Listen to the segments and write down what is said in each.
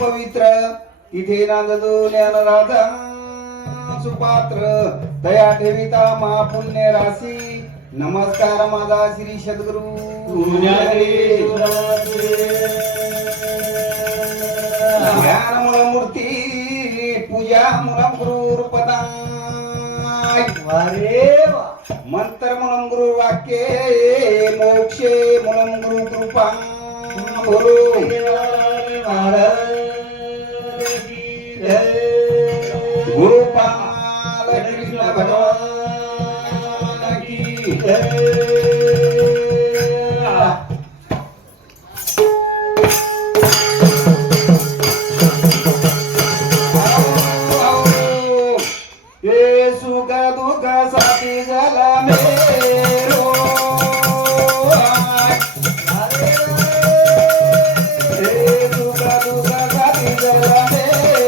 पवित्र तिथे नांदतो ज्ञानराजा सुपात्र दया ठेविता महापुण्य राशी नमस्कार माझा श्री सद्गुरु ज्ञान मूल मूर्ती पूजा मूलम गुरु रूपता मंत्र मूलम गुरु वाक्य मोक्षे मूलम गुरु कृपा बोलो गोपाल कृष्ण भगवान की ये सुख दुख साथी जल मेरो ये सुख दुख साथी जल मेरो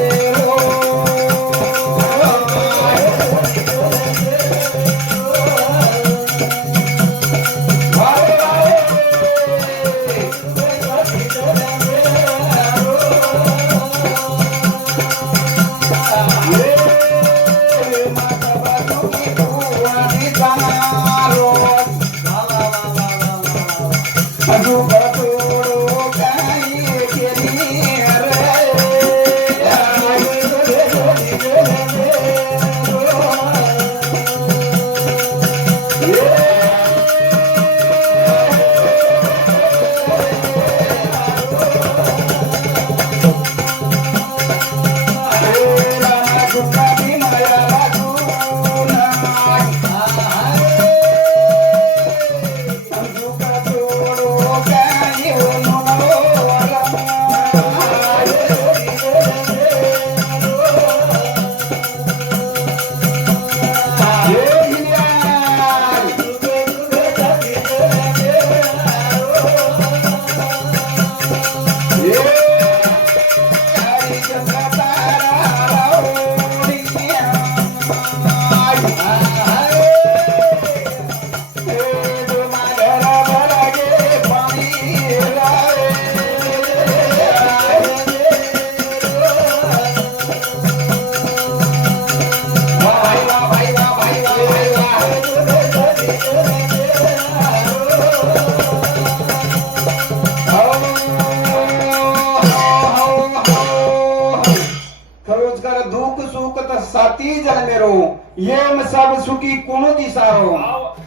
साथी जन मेरो ये सब सुखी कोनो दिसारो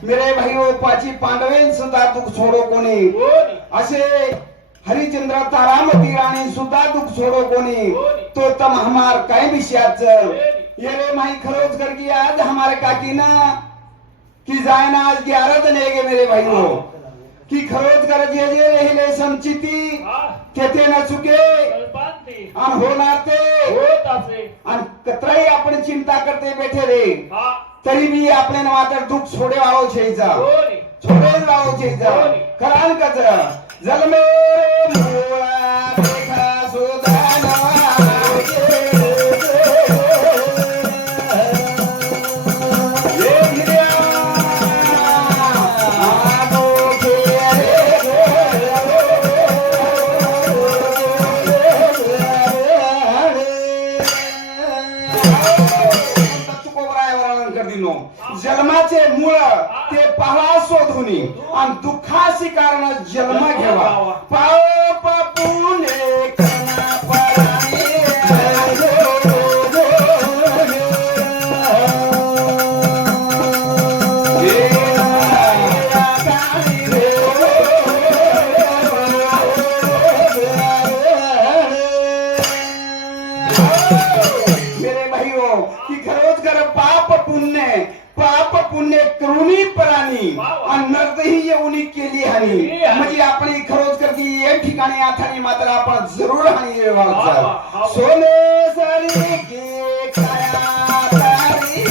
मेरे भाइयों पाची पांडवेन सुद्धा दुख सोडो कोणी असे हरिचंद्र तारामती राणी सुद्धा दुख सोडो कोणी तो तम हमार काय विषयाच ये रे माई खरोच कर की आज हमारे काकी ना की जाए ना आज 11 दिन है मेरे भाइयों की खरोच कर जे जे रहिले समचिती केते न चुके अन होणार ते होत असे अन कतराई आपण चिंता करते बैठे रे तरी भी आपले नवातर दुख छोड़े वाळो छेजा छोड़े वाळो छेजा करान कच जल में मोळा देखा सुदाना जन्माचे मूळ ते पहा शोधुनी आणि दुःखाची कारण जन्म घ्यावा पाप पुणे कना पराने मेरे भाइयों की खरोच कर पाप पुण्य करुणी पराणी आणि नर्द ही येऊनी केली हानी म्हणजे आपण खरोच करती या ठिकाणी आथानी मात्र आपण जरूर हानी व्हायचा सोने सारी के काया तारी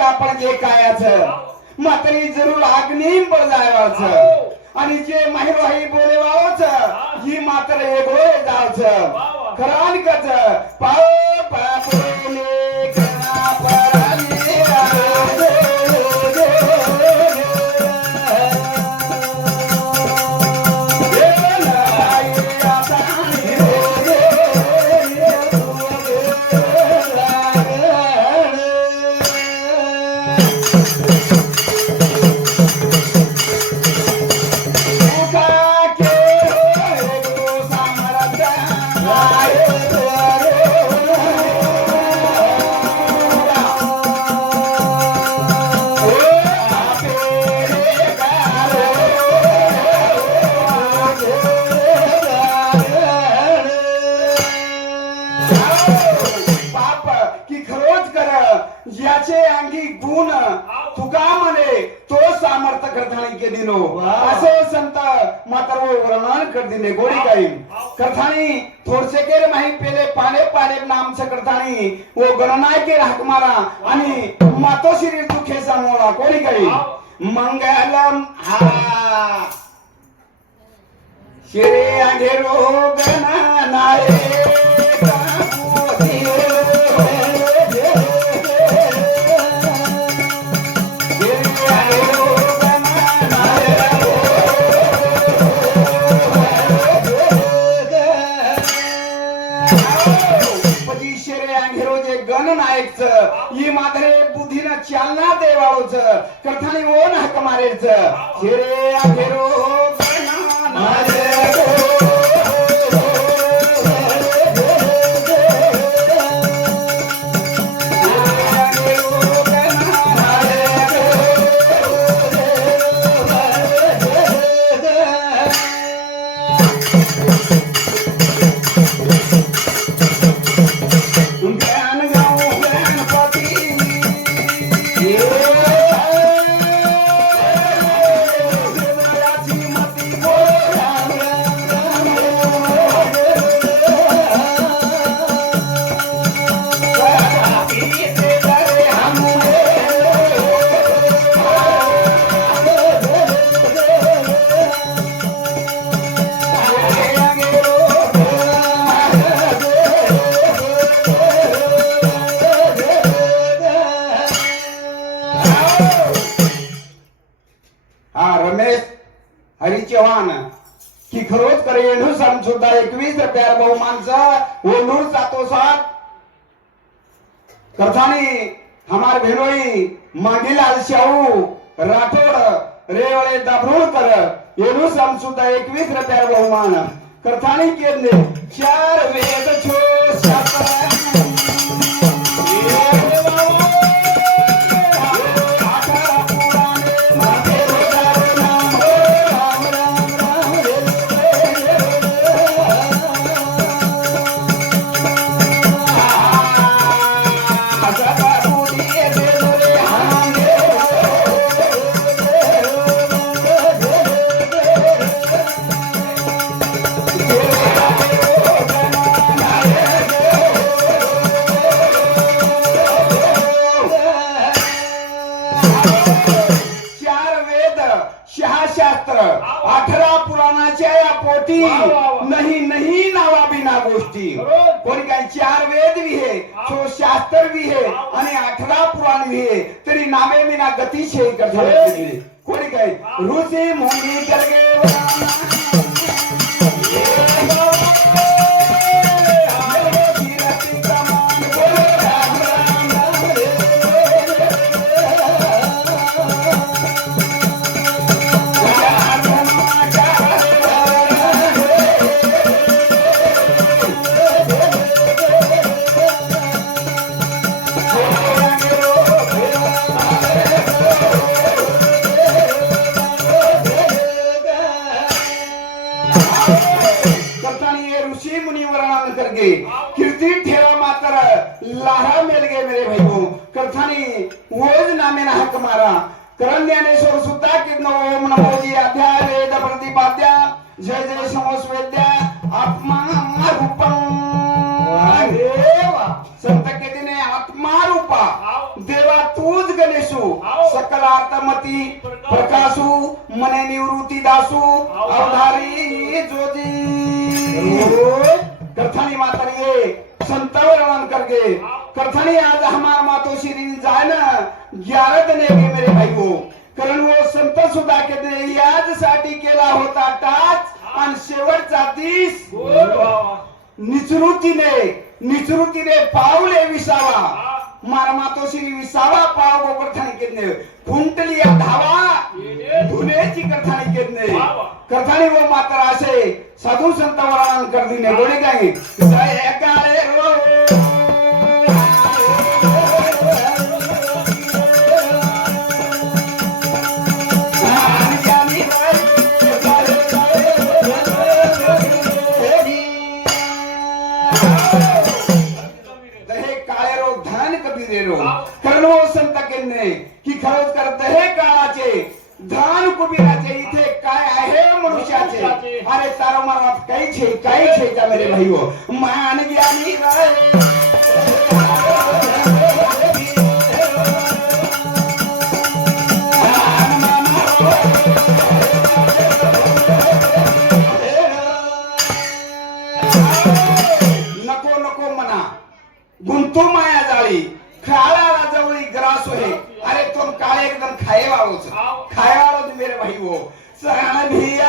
आपण जे कायाच मात्र जरूर अग्नी बळजायवाच आणि जे महिरोही बोले वावच ही मात्र वेगळे जावच खरान कच पाओ पापोले करा पराले याचे अंगी गुण तुका म्हणे तो सामर्थ करथाणी के दिनो असो संत मातर वो वर्णन कर दिने गोडी काही करथाणी थोडसे केर माही पेले पाने पाने नाम से करथाणी वो गणनाय के हाक मारा आणि मातो शरीर दुखे समोळा गोडी काही मंगलम हा श्री अंधेरो गणनाय ही मात्रे बुद्धीनं चालना देवाळूच कथानी ओन हक मारेच हिरे अंधेरो हरी चव्हाण की खरोच करे येणू सम सुद्धा 21 रुपया बहुमानचा ओलूर जातो सात कथानी हमार भेनोई मांगीलाल शाहू राठोड रेवळे दाभरुळकर येणू सम सुद्धा 21 रुपया बहुमान कथानी केले 4 वेद छो शास्त्र शास्त्र 18 पुराणाच्या या पोटी नाही नाही नावा बिना गोष्टी कोणी काय 4 वेद भी है तो शास्त्र भी है आणि 18 पुराण भी है तरी नामे बिना गती छे करते कोणी काय ऋषी मुनी करगे कीर्ति ठेवा मात्र लाहा मेल गए मेरे भाइयों कथानी वोज नामे ना हक मारा करण ज्ञानेश्वर सुद्धा कि ओम नमो जी अध्याय वेद प्रतिपाद्या जय जय समोस्वेद्या आत्मा रूपम संत के दिने आत्मा रूपा देवा तूच गणेशू सकल आर्तमती प्रकाशू मने निवृत्ती दासू अवधारी जोजी कथानी मातरिये संतावर वन करके कथानी आज हमार मातो श्री जाए ना 11 दिन के मेरे भाई को कारण वो संत सुद्धा के याद साठी केला होता टाच आणि शेवटचा दिस निचृतीने पावले विसावा मारा मातोश्री विसावा पाव कथानी केदने कुंटलिया धावा धुनेची कथानी केदने कथानी वो मात्र असे साधू संत वरान कर दिने गोडे काय जय काळे रो कारण वो संत केने की खरोच करत हे काळाचे धान कुबीराचे इथे काय आहे मनुष्याचे अरे तारो मारा काही छे का मेरे भाईओ मान ज्ञानी नको मना गुंतू माया जाळी खाला जवळी ग्रास होय अरे तुम काळे एकदम खाए वालो मेरे भाई वो सराना भिया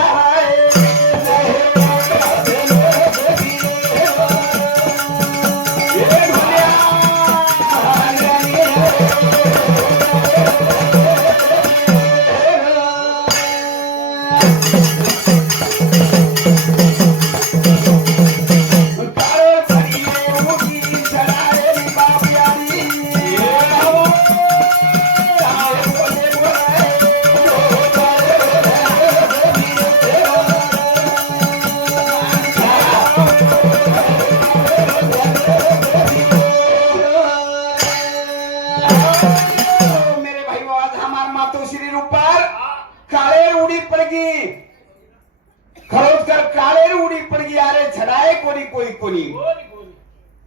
खरोच कर काळे उडी पडगी अरे छडाए कोणी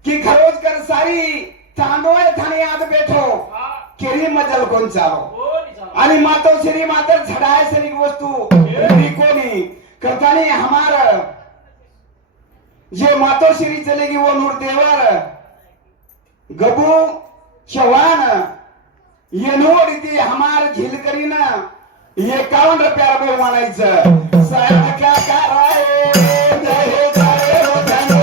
की खरोच कर सारी तांडोळे थाने आज बैठो केरी मजल कोण चालो आणि मातो श्री मातर छडाए सरी वस्तु कोणी कथानी हमार जे मातो श्री चलेगी वो नूर देवर गबू चौहान ये नोड इथे हमार झील करी ना 51 रुपया बोल मानायचं साहेब क्या कर रहे जय जय हो धन्य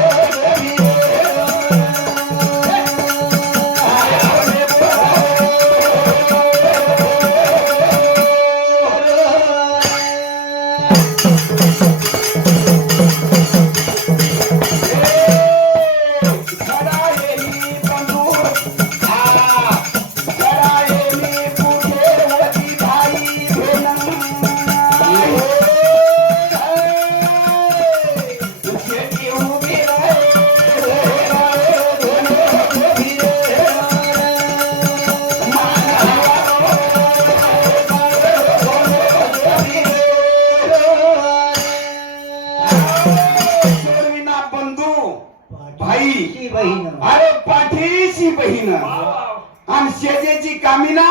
अरे पाठीची बहीण आणि शेजेची कामिना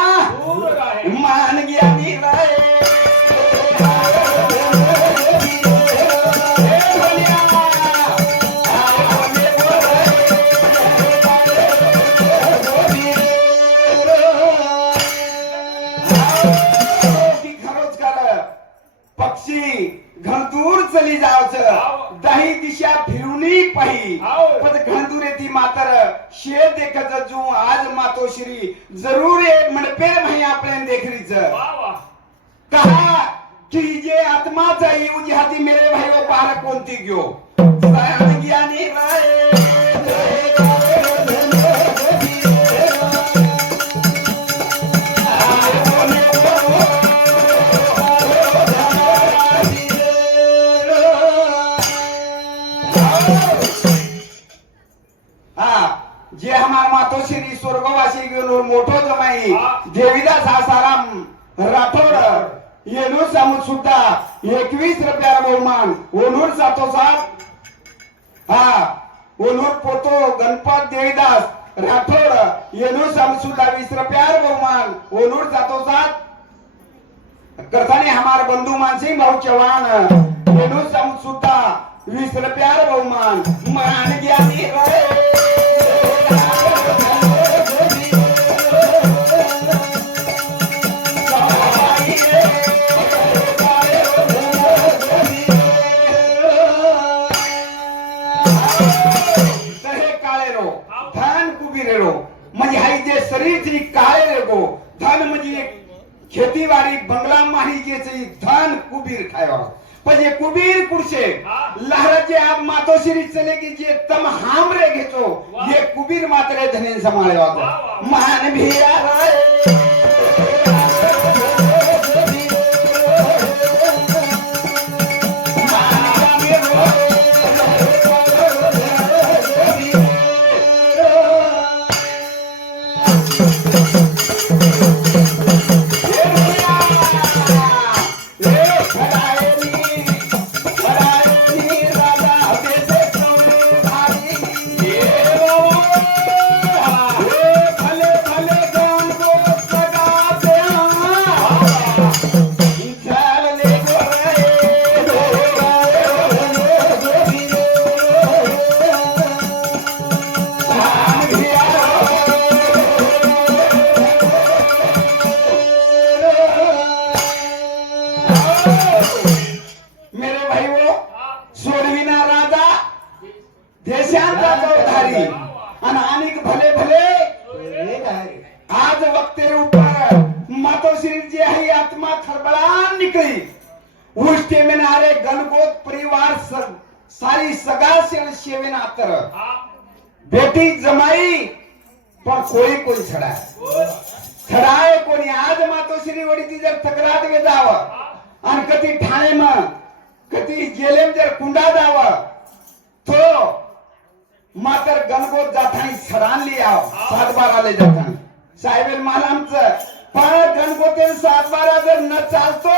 मान ज्ञानी पक्षी घनदूर चली जावचं दही दिशा फिरूनी पाही पण घनदूर येती मातर शे देखत जू आज मातोश्री जरूर एक मनपे नाही आपल्या देखरीच कहा की जे आत्माचा येऊ जी हाती मेरे भाई वो पार कोणती घेऊ ज्ञानी जे हमार मातोश्री स्वर्गवासी घेऊन मोठो जमाई देवीदास आसाराम राठोड येनूर सामूत सुद्धा 21 रुपया बहुमान ओनूर सातो सात ओनूर पोतो गणपत देवीदास राठोड येणू समसुद्धा 20 रुपयार बहुमान ओनूर जातो सात करताने हमार बंधू मानसिंह भाऊ चव्हाण येणू समसुद्धा 20 रुपयार बहुमान मान ज्ञानी रे म्हणजे हाई जे शरीर थी काळे रेगो धन म्हणजे खेतीवाड़ी बंगला माही जे धन कुबीर खायो पण ये कुबीर कुडसे लहर जे आप मातोश्री चले की जे तम हामरे घेतो ये कुबीर मात्रे धने संभाळे होता मान भिया आज वक्तेर ऊपर मातोश्री जी है आत्मा थरबड़ान निकली उष्टे में नारे गणगोत परिवार सारी सगा से शेवेन आतर बेटी जमाई पर कोई छड़ाए कोणी आज मातोश्री वडी ती जर तक्रार में जाव आणि कधी ठाणे में कधी जेलेम जर कुंडा जाव तो मातर गणगोत जातानी छडान लिया 7-12 ले जातानी साहेब महारामच पण गणगोते 7-12 जर न चालतो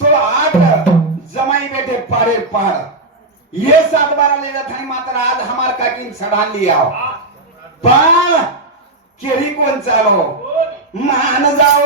तो 8 जमाई बेटे पारे पार ये 7-12 ले जातानी मातर आज हमार काकीन छडान लिया पण केरी कोण चालो मान जाव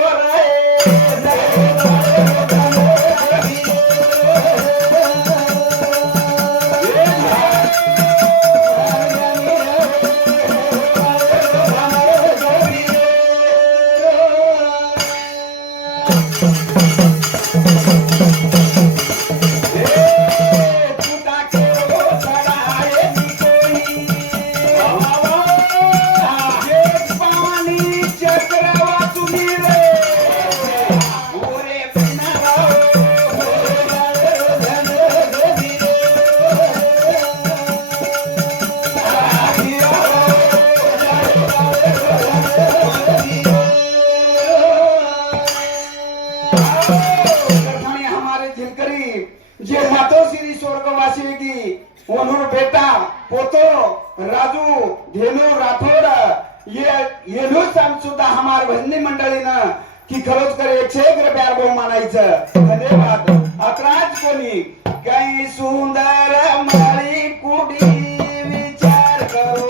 जे मातोश्री स्वर्गवासी की वनूर बेटा पोतो राजू धेनू राठोड ये सुद्धा हमार बहिणी मंडळीनं की खरोच करे 101 रुपया बहुमानायचं धन्यवाद अकराज कोणी काही सुंदर माळी कुडी विचार करू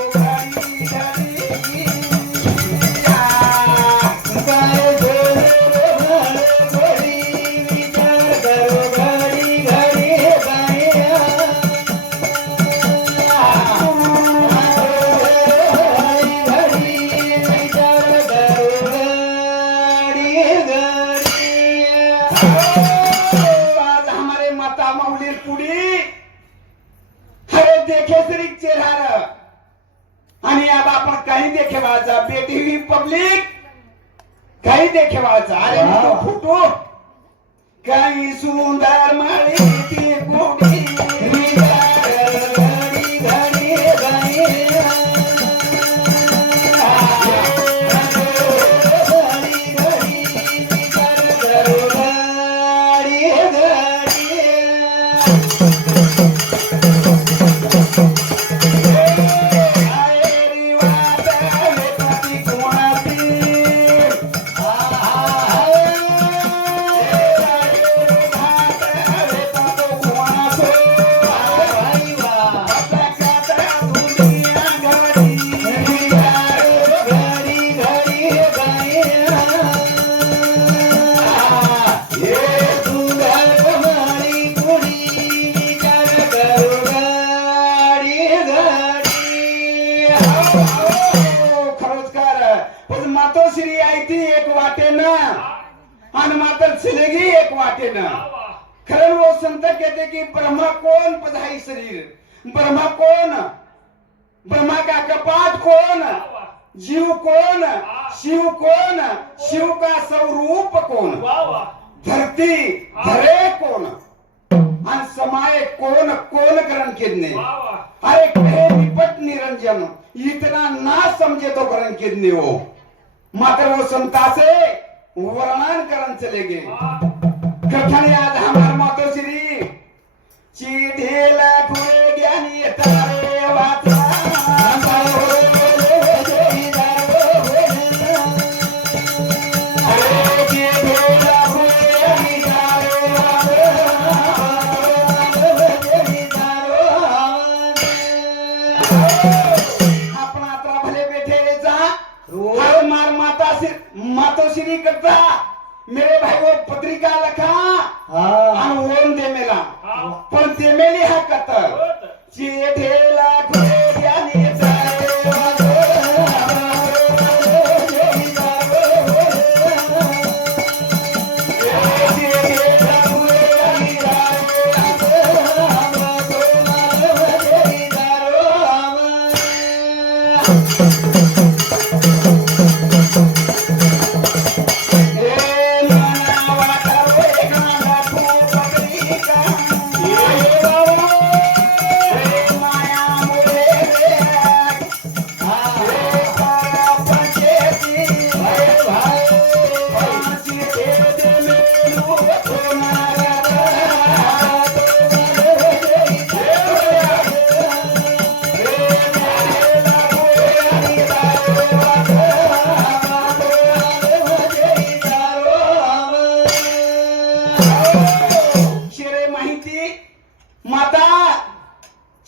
हमारे माता मौली कुड़ी हरे देखे सिर्फ चेहरा आणि अब आपण काही देखे वाचा बेटी हुई पब्लिक काही देखे वाचा अरे तो फोटो काही सुंदर माळी ती कुड़ी आणि मात्र चलेगी एक वाटेनं. खरं वो संत कहते कि ब्रह्मा कौन पधाई शरीर, ब्रह्मा कौन, ब्रह्मा का कपाट कौन, जीव कौन, शिव कौन, शिव का स्वरूप कौन, धरती धरे कौन आणि समाये कौन, कौन करण कितने. अरे कहे निपट निरंजन, इतना ना समझे तो करण कितने हो. मात्र वो संता से वर्णन करण चले गए. कथन याद हमार मातो श्री चिढ़ेला खुए ज्ञानी तारे वाचा. मातोश्री करता मेरे भाई वो पत्रिका लखा आणि ओम दे मेला पण ते मेली हा कतर चिठेला खुयानी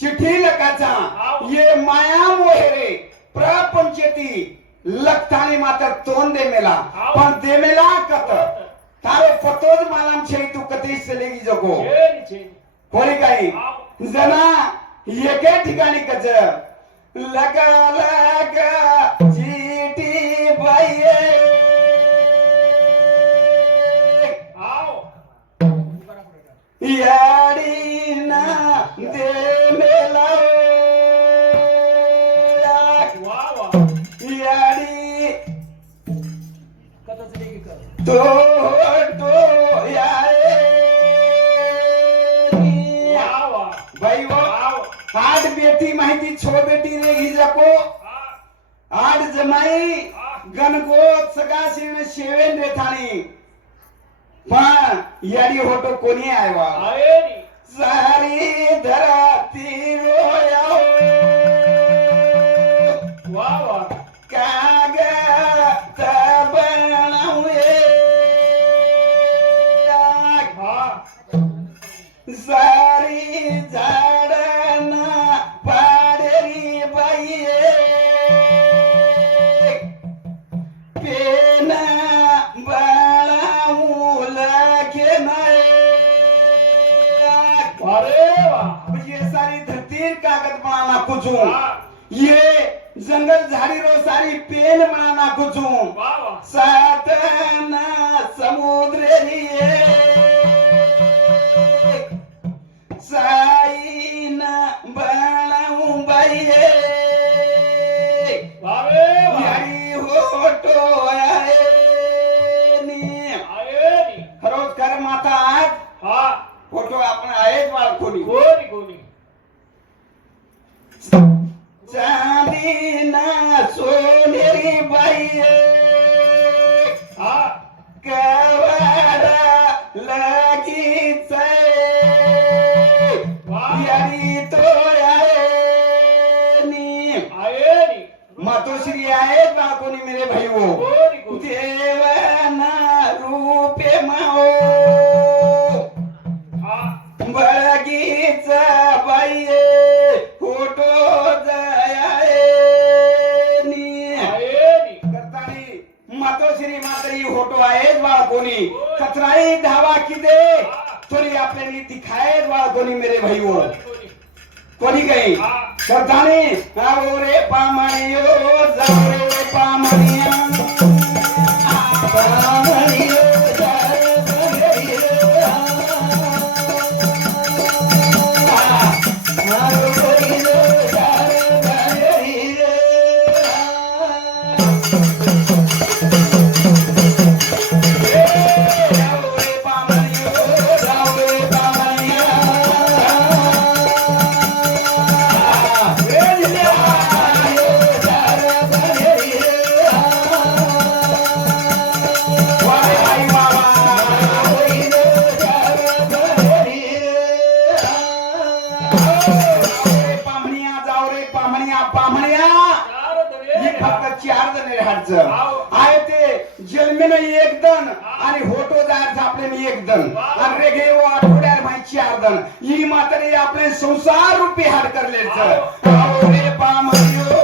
चिट्ठी लकाचा ये माया मोहेरे प्रपंचती लखतानी मात्र तोंड दे मेला पण दे मेला कत तारे पतोज मालाम छे तू कधी चलेगी जगो कोणी काही जना एके ठिकाणी कच लगा लगा चिठी बाई याडी ना दे मेला याडी तो तो यारे भाई वो आठ बेटी माहिती छो बेटी रे घी जाको आठ जमाई गणगोत सगासीन शेवेन रेथानी पण याडी होतो कोणी आयवा सारी धरती रोया कागद बनावे सारी झाडना पाडेरी बाई पेन बनाऊ लागे नाही. अरे वाह, ये सारी धरती कागज बनाना कुछ ये जंगल झाड़ी रो सारी पेन बनाना कुछ सातन समुद्र लिए साइन बनाऊ बाइये यारी होटो आए नी रोज कर माता आज फोटो आपण आहेच बाळ कोणी चांदी ना सोनेरी बाई कवाडा लगीच यारी तो आये मातोश्री आहे बा कोणी मेरे भाई वो देवाना रूपे माओ बळगीच बाई फोटो मातोश्री मातरी होटो आहे बाळ कोणी कचराई धावा किदे तोरी आपल्याला दिखाए बाळ कोणी मेरे भाई वो कोणी काही करताने आओ रे पामणियो जाओ रे पामणिया पामणियो हाडचं आहे ते जन्मेनं एक दन आणि होतो जायर झापले एक दन आणि रेगे वो आठवड्यार भाई 4 दन ही मात्र आपले संसार रूपी हाड करलेच आओ रे पामरियो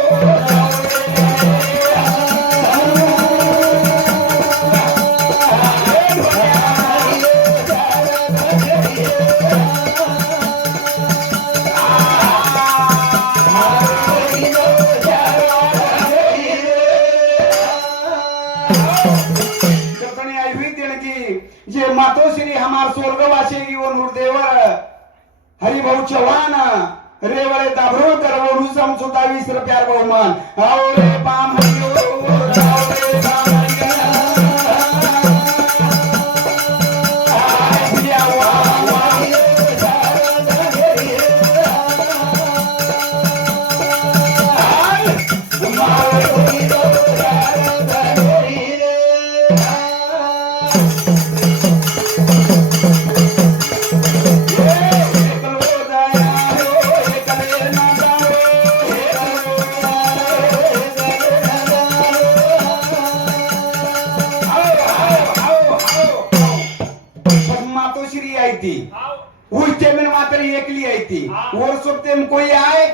जे मातोश्री हमार स्वर्गवासी वो नूरदेवर हरिभाऊ चव्हाण रेवळे दाभरोळकर वरून समसुद्धा 20 रुपया बहुमान आओ रे पाम हरियो आओ रे पाम उलटे में मात्र एकली आई थी और सुबते में कोई आए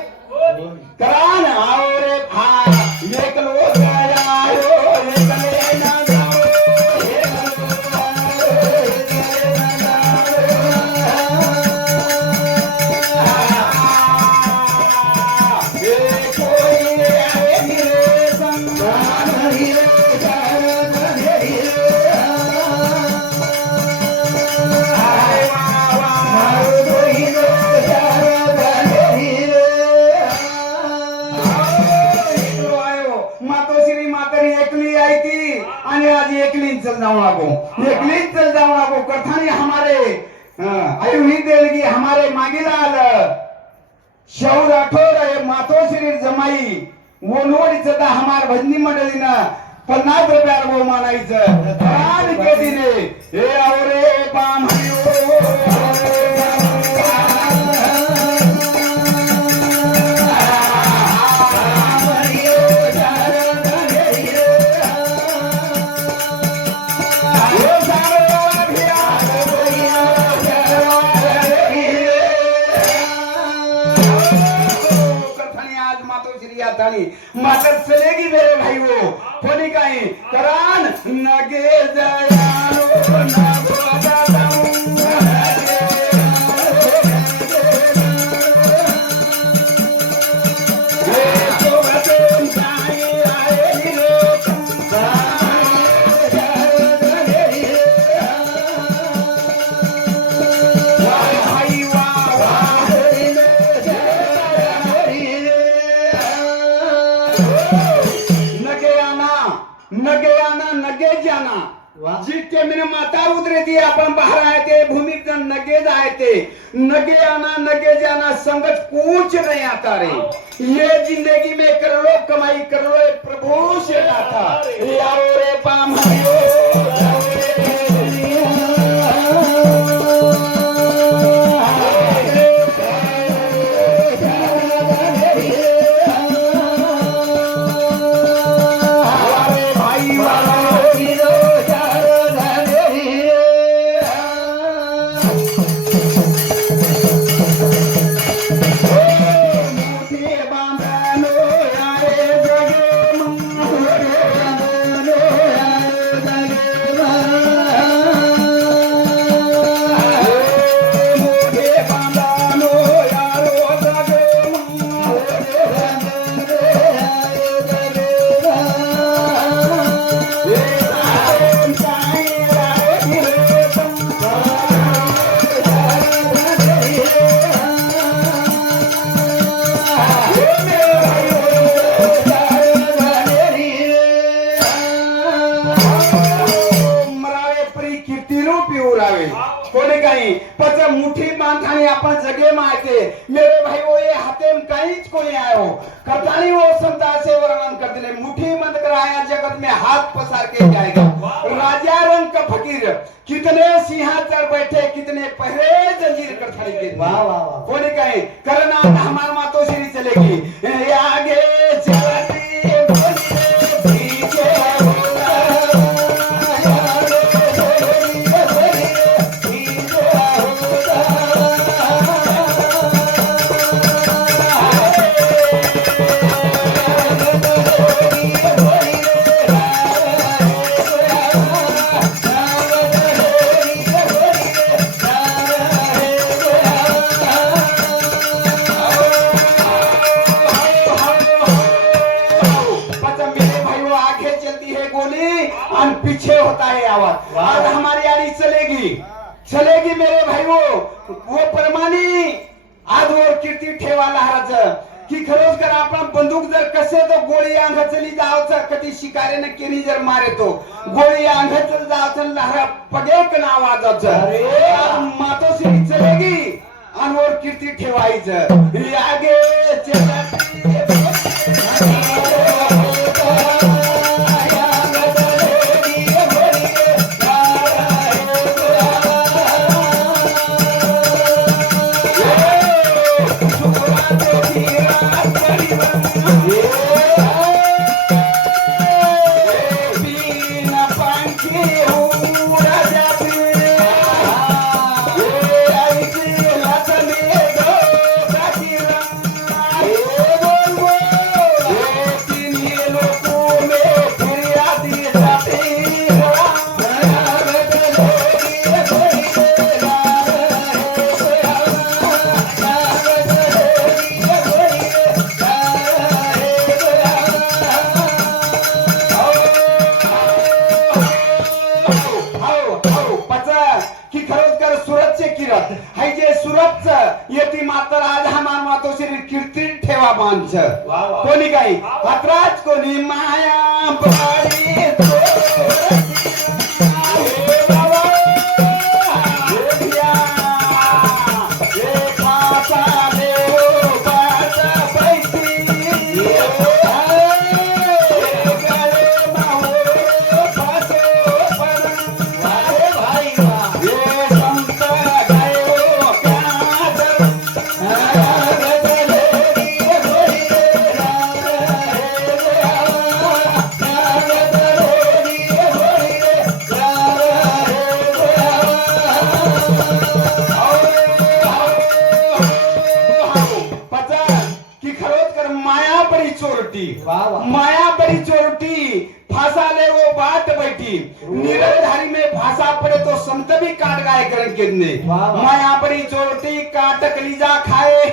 करान आओ रे हाँ एक लोग आयो एक लेना जाओ चल जाऊ लागो कथानी हमारे आयु ही देलगी हमारे मागीलाल शौर राठोर मातोश्री जमाई मोनवडीचं दा हमार भजनी मंडळीनं 50 रुपया गो मानायचं प्राण के दिने हे आवरे पाम मात्र चलेगी मेरे भाई वो कोणी काही करान नगे जयानो नगो दादाऊ ये तो बतन चाहे आए लोग भाई वाह वाह नगे जाना जितके मैंने माता उतरे दिए अपन बाहर आए थे भूमि पर नगे जाए थे नगे आना नगे जाना संगत कुछ नहीं आता रे ये जिंदगी में कर लो कमाई कर लो प्रभु से गाथा आओ रे पाम हरियो कोणी काही पच मुठी बांधाने अपन जगे मायते मेरे भाई वो ये हाथे में कहीं कोई आयो कतानी वो संता से वर्णन कर दिले मुठी बंद कराया जगत में हाथ पसार के जाएगा राजा रंग का फकीर कितने सिंहा चढ़ बैठे कितने पहरे जंजीर कर खड़ी के वाह वाह वाह कोणी काही करना हमार मातोश्री चलेगी आगे चलती बोलिए पीछे चलेगी चलेगी मेरे भाई वो परमानी आज और कीर्ती ठेवा लहराचं की खरोच कर आपण बंदूक जर कसे तो गोळी अंग चली जावचा कधी शिकारीने केली जर मारे तो गोळी अंग चल जावचा लहरा पगेक नाव आजाचं मातोश्री चलेगी आणि और कीर्ती ठेवायचं यागे कोणी काही अत्राज कोणी माया बारी माया बड़ी चोरटी फांसाले वो बात बैठी निरधारी में फांसा पड़े तो संत भी काट गाय करण कितने माया बड़ी चोरटी काट कलीजा खाए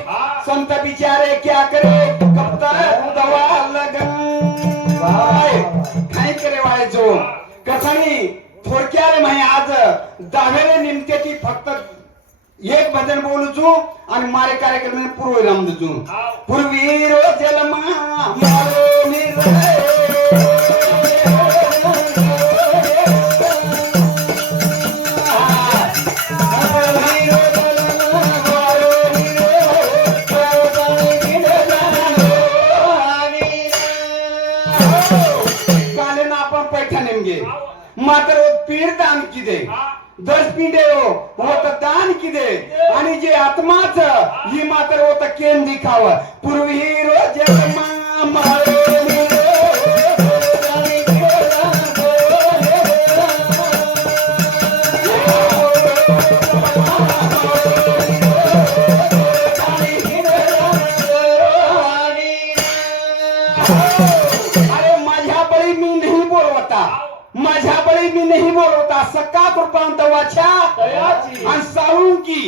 संत बिचारे क्या करे कब तक दवा लगन काय करे वाले जो कथानी थोडक्या रे मैं आज दावेरे निमतेची फक्त एक भजन बोलू छू आणि मारे कार्यक्रम में पूर्व राम दू पूर्वी रो जलमा मारो निरे काले ना आपण पैठा नेमगे मात्र पीर दान की दे 10 पिंडे हो तर दान की दे आणि जे आत्माच ही मात्र हो तर केन दिखाव पूर्वी रोज मारो मी नहीं बोलता सक्का कृपांत वाचा आणि साळुंकी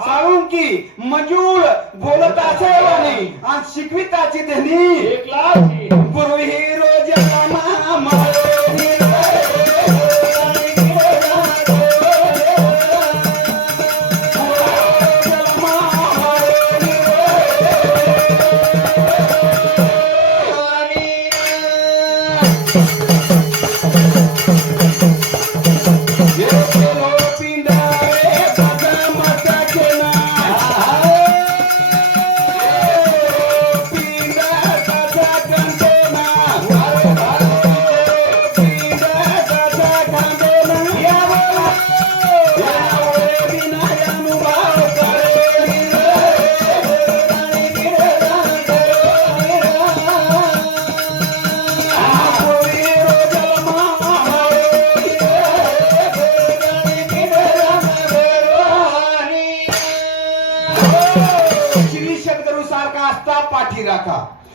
साळुंकी मजूळ बोलत असेवानी आणि शिकविताची धनी पूर्वी रोज मामा मारो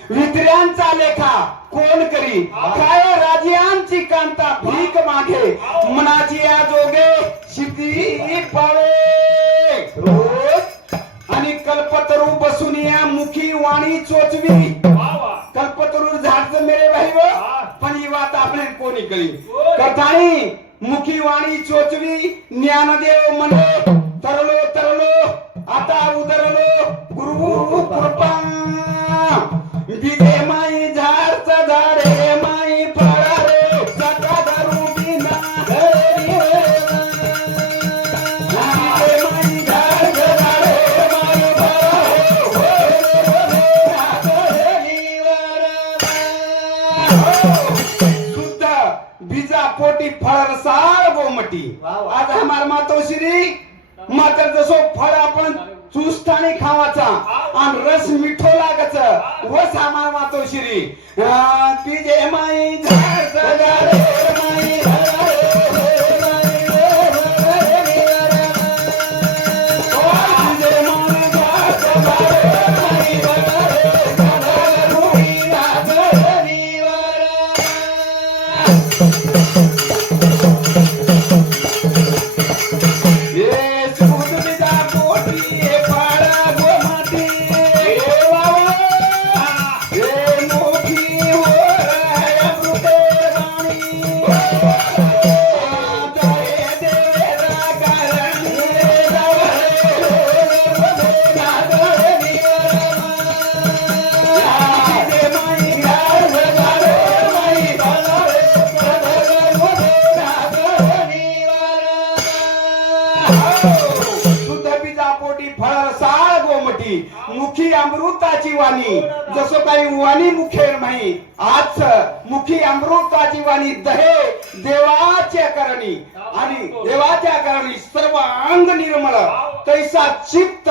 वित्र्यांचा लेखा कोण करी काय राजियांची कांता भीक मागे मनाची आजोगे शिती पावे रोज आणि कल्पतरू बसून या मुखी वाणी चोचवी कल्पतरू झाडचं मेरे भाई पण ही बात आपले कोणी करी कथाणी मुखी आपली वाणी चोचवी ज्ञानदेव म्हणे तरलो तरलो आता उतरलो गुरु कृपा बिदे माई झाडचा झाडे माई फळा रे सटा धरू बिना घरी बिदे माई झाडचा झाडे माई शुद्ध बीजा पोटी फळ रसाळ गोमटी आज हमार मातोश्री मात्र जसो फळ आपण चुस्ताने खावाचा आणि रस मिठो लागाच वस हमार मातोश्री तुझे माई झाड माई मुखी अमृताची वाणी जसो काही वाणी मुखेर नाही आज मुखी अमृताची वाणी दहे देवाच्या करणी आणि देवाच्या करणी सर्व अंग निर्मळ तैसा चित्त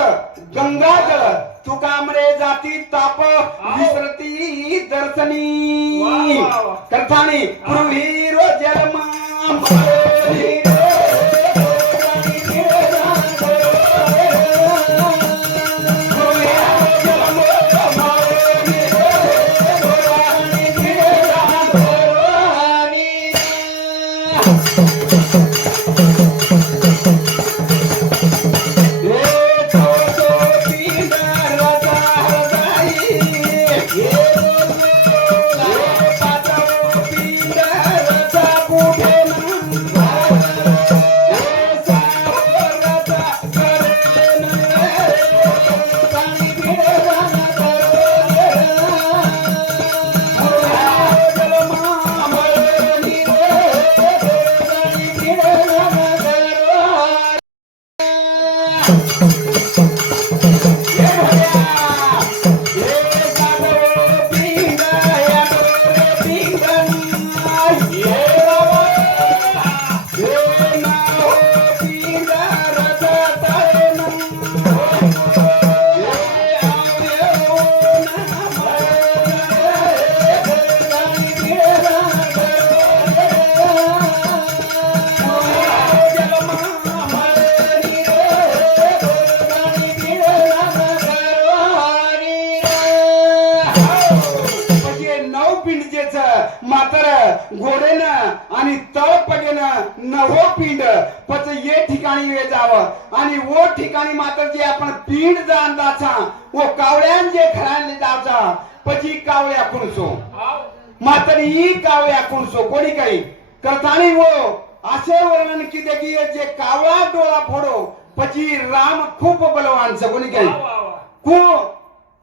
गंगाजळ तुकामरे जाती ताप विसरती दर्शनी कर्थानी पूर्वी जन्मा आणि तळपगेनं नवो पिंड पच ये ठिकाणी वे जावं आणि वो ठिकाणी मात्र जे आपण पिंड जांदाचा वो कावळ्यान जे खराने जावचा पची कावळ्या कुणसो मात्र ही कावळ्या कुणसो कोणी काही करतानी वो असे वर्णन की देखी जे कावळा डोळा फोडो पची राम खूप बलवान छ कोणी काही को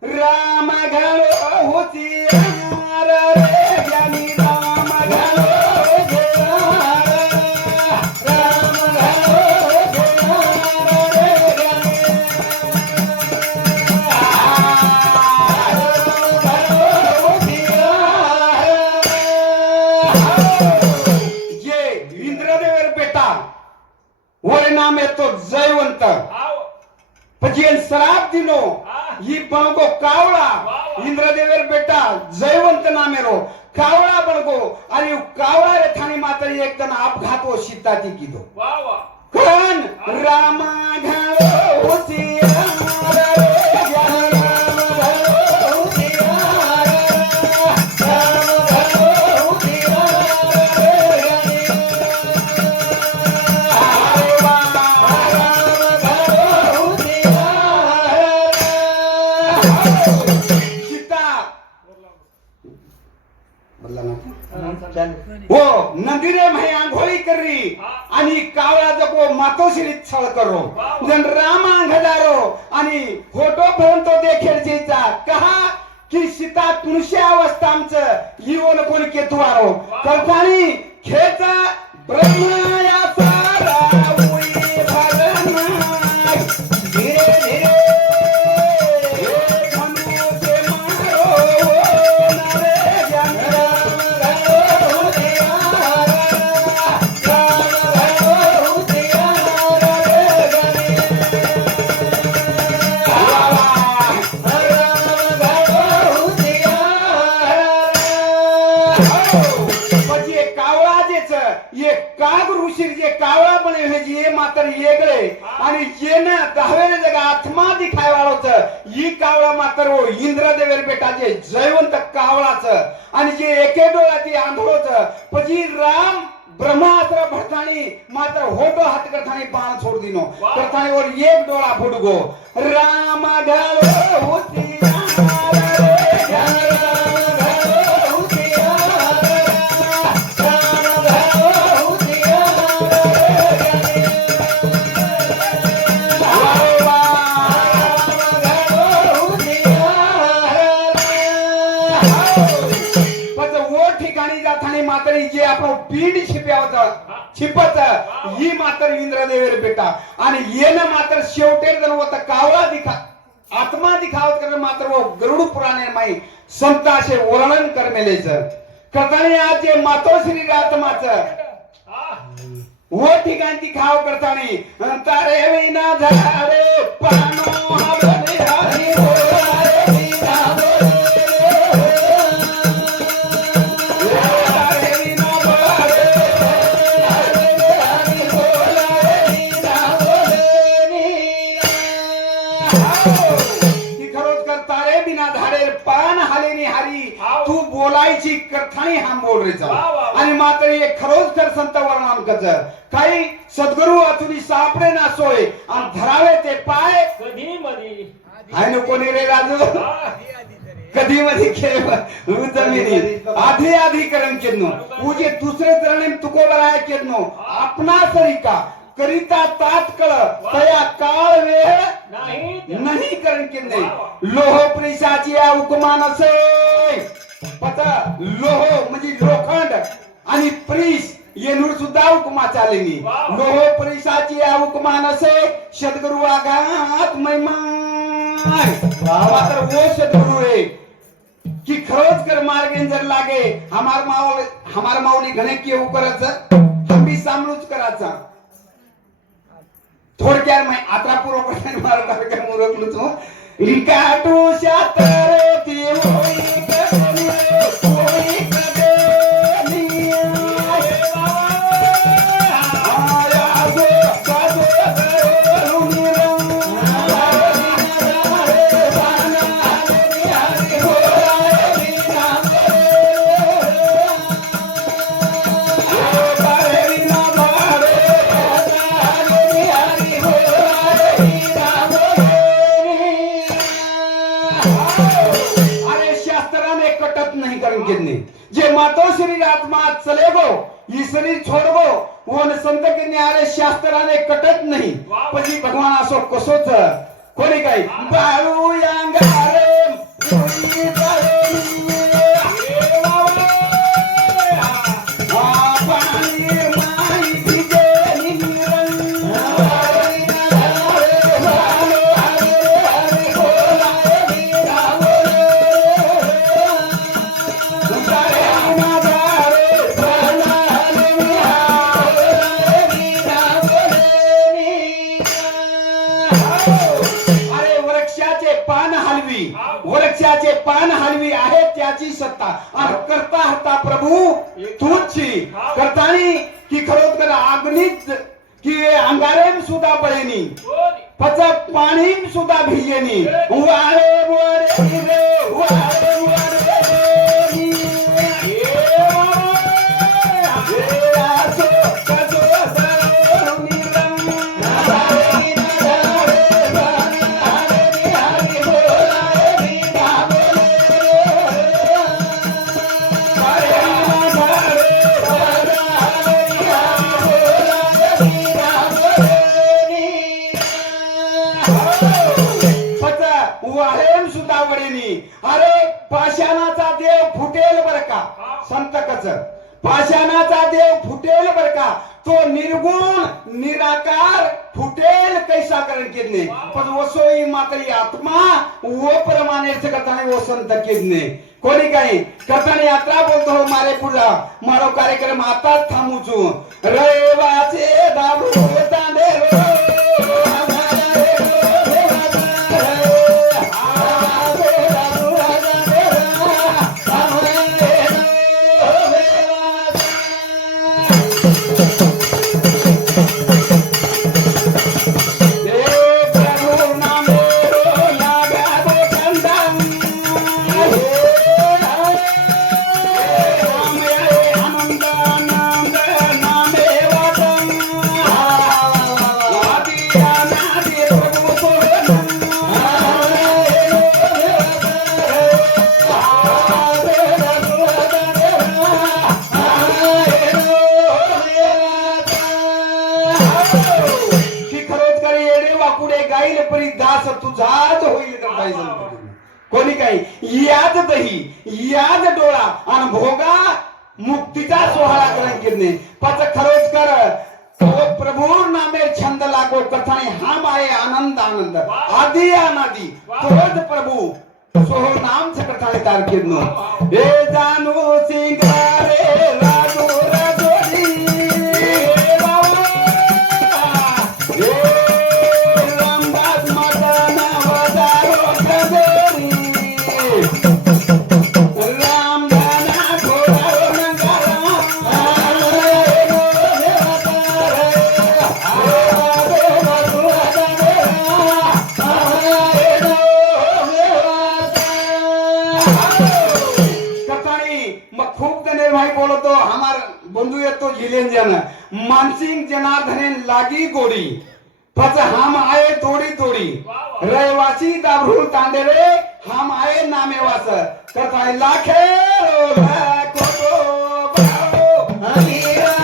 राम घालो होती रे ज्ञानी राम घालो नाम येतो जयवंत પછી श्राप दिलो ही बळगो कावळा इंद्रदेवर बेटा जयवंत नामेरो कावळा बळगो आणि कावळा रे थानी मात्र एक जण अपघात हो सीताची कीधो कोण रामा घालो होती हो नंदीने भाई आंघोळी करली आणि को मातोश्री छळ करो जन राम अंगदारो आणि फोटो फोन तो देखेल जीचा कहा की सीता तुळशी अवस्थांचं जीवन कोण केतवारो करतानी खेच ब्रह्मयाचा राहुई भरण धीरे धीरे धनुचे मारो नरे जन कावळा बने हे मात्र येगळे आणि येना दहावेने जगा आत्मा दिखाय वाळोच ही कावळा मात्र वो इंद्रदेवेर बेटाचे जयवंत कावळाच आणि जे एके डोळ्याती आंधळोच पजी राम ब्रह्मास्त्र भरतानी मात्र होटो हात करतानी बाण सोड दिनो करतानी और एक डोळा फुडगो राम घालो होती जे आपण पीड छिपत ही मात्र इंद्रदेवेर बेटा आणि येन मात्र शेवटेर जण होता कावळा दिखा आत्मा दिखावत कर मात्र वो गरुड पुराणे माई संताशे वर्णन करमेलेच कथाने आज जे मातोश्री आत्माच वो ठिकाण दिखाव करतानी तारे विना झाडे पानो हवने हरी बोलारे विना तू बोलायची कथानी हम बोल रे जा आणि मात्र हे खरोच तर संत वर्णन कच काही सद्गुरु अतुनी सापडे ना सोय आणि धरावे ते पाय कधी मधी हाय न कोणी रे राजू कधी मधी खेळ जमिनी आधी आधी करण केनो पूजे दुसरे चरण तुकोबर आहे केनो अपना सरिका करिता तात्कळ तया काळ वेळ नाही करण केने लोह प्रेषाची या उपमान असे पता लोह म्हणजे लोखंड आणि प्रीस येनूर सुद्धा उपमा चालेली लोह प्रेषाची या उपमान असे सद्गुरु आघात महिमा मात्र वो सद्गुरु रे की खरोच कर मार्गेन जर लागे हमार माऊली घणे की करायचं हम भी सामलूच करायचा थोडक्यात मैं आत्रापूर्व प्रश्न मार कार्यक्रम उरकलो तो लिकाटू शातर ती होई कदनी होई कदनी आया गो कादो करू निरम जे मातोश्री आत्मा चले गो ये शरीर छोड़ गो वो संत के न्यारे शास्त्राने कटत नहीं पजी भगवान असो कसोच कोणी काय बाळू यांगारे कोणी बाळू वृक्षाचे पान हलवी आहे त्याची सत्ता आणि करता हता प्रभू तूची करतानी की खरोखर अग्नीत की अंगारेम सुद्धा बळेनी पचा पाणी सुद्धा भिजेनी वारे वारे रे वारे वारे अरे पाषाणाचा देव फुटेल बर का संत कच पाषाणाचा देव फुटेल बर का तो निर्गुण निराकार फुटेल कैसा करण किदने पण वसोई मात्र आत्मा वो प्रमाणे करताना वो संत किदने कोणी काही करताना यात्रा बोलतो हो मारे पुढा मारो कार्यक्रम आता थांबूचू रविवाचे दाबू तांडे तुझाच होईल कोणी काही याद दही याद डोळा आणि भोगा मुक्तीचा सोहळा करण किरणे पाच खरोच कर प्रभू नामे छंद लागो कथाने हम आहे आनंद आनंद आदि अनादि तोच प्रभू सोह नाम से कथाने तार किरनो हे जानू सिंगारे राजू राजोरी बंधु येतो जिलेन जन मानसिंग जनार्दने लागी गोडी पच हम आए तोडी तोडी रहिवासी दाभरू तांडेरे हम आए नामे वास कथाय लाखे लाखो बाओ हमीरा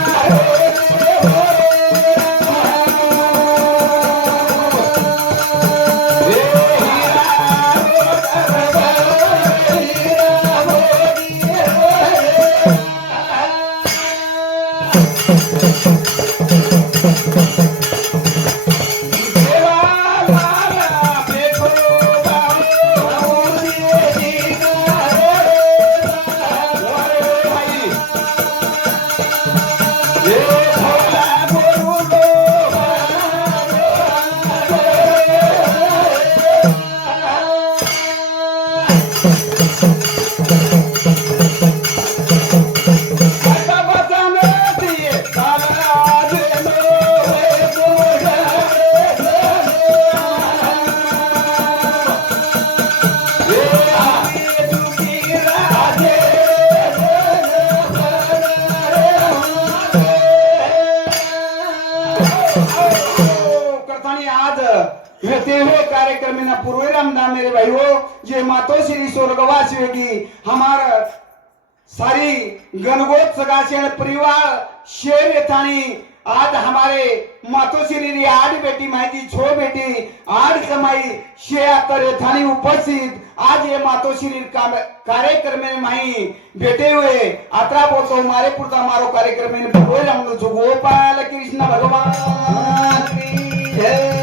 कार्यक्रम पूर्वेराम नाम मेरे भाई हो ये मातो श्री स्वर्गवासी होगी हमारा सारी गणगोत सगाशेण परिवार शेर थानी आज हमारे मातो श्री आठ बेटी माहिती छो बेटी आठ समाई शेतर थानी उपस्थित आज ये मातो श्री कार्यक्रम में माही बेटे हुए अतरा बोलतो हमारे पुरता मारो कार्यक्रम में गोपाल कृष्ण भगवान की जय।